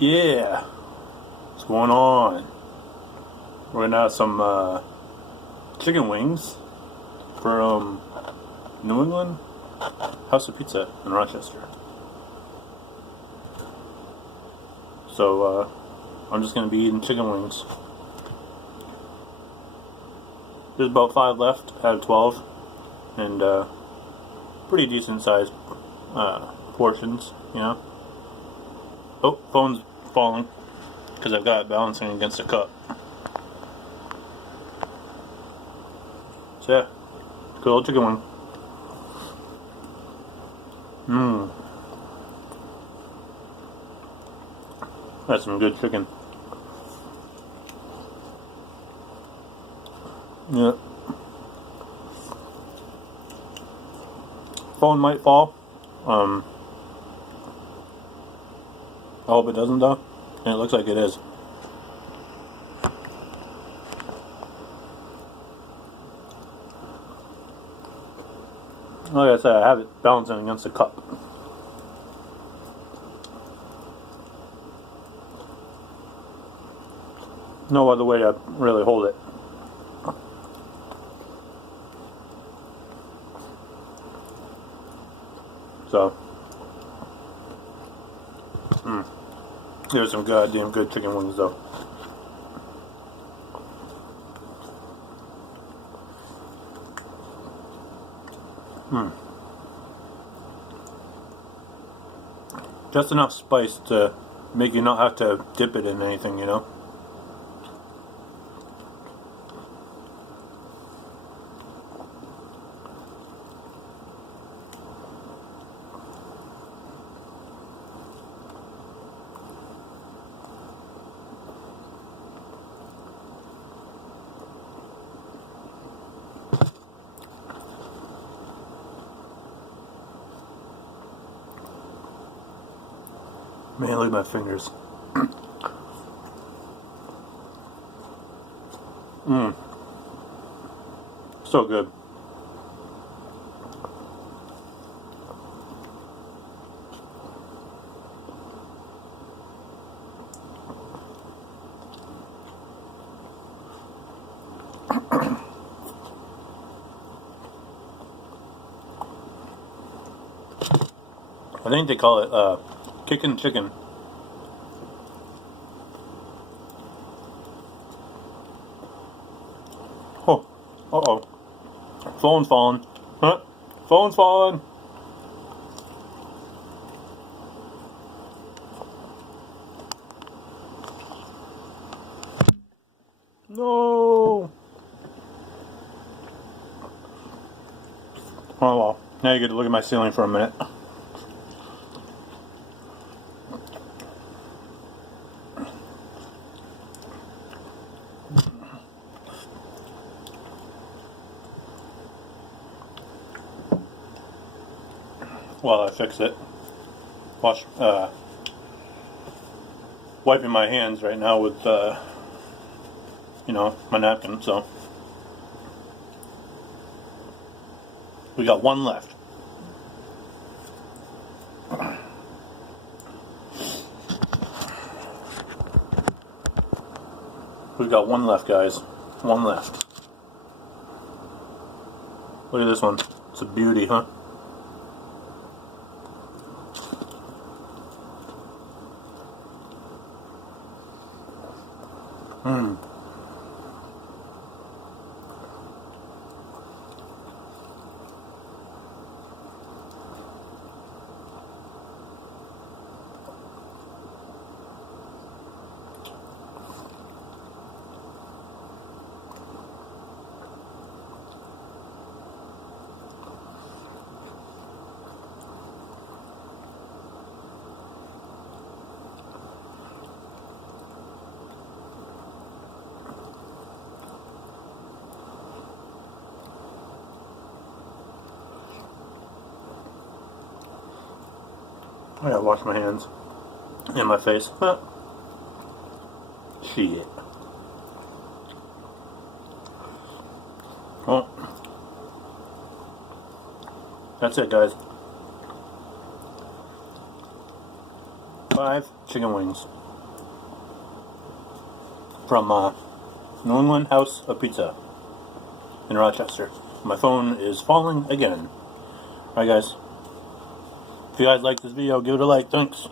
Yeah, what's going on? We're gonna have some chicken wings from New England House of Pizza in Rochester. So I'm just gonna be eating chicken wings. There's about 5 left out of 12, and pretty decent sized portions, you know. Oh, phone's falling because I've got it balancing against a cup. So yeah, good old chicken wing. That's some good chicken. Yeah. Phone might fall. I hope it doesn't though. And it looks like it is. Like I said, I have it balancing against the cup. No other way to really hold it. So, there's some goddamn good chicken wings though. Just enough spice to make you not have to dip it in anything, you know? Man, look at my fingers. So good. I think they call it kickin' chicken. Oh, uh-oh. Phone's falling. Huh? Phone's falling. No. Oh well. Now you get to look at my ceiling for a minute. While I fix it. Wiping my hands right now with, my napkin, so. We got one left. We've got one left, guys. One left. Look at this one. It's a beauty, huh? I gotta wash my hands and my face. Huh. Shit. Well, that's it, guys. 5 chicken wings. from New England House of Pizza in Rochester. My phone is falling again. Alright guys, if you guys like this video, give it a like. Thanks.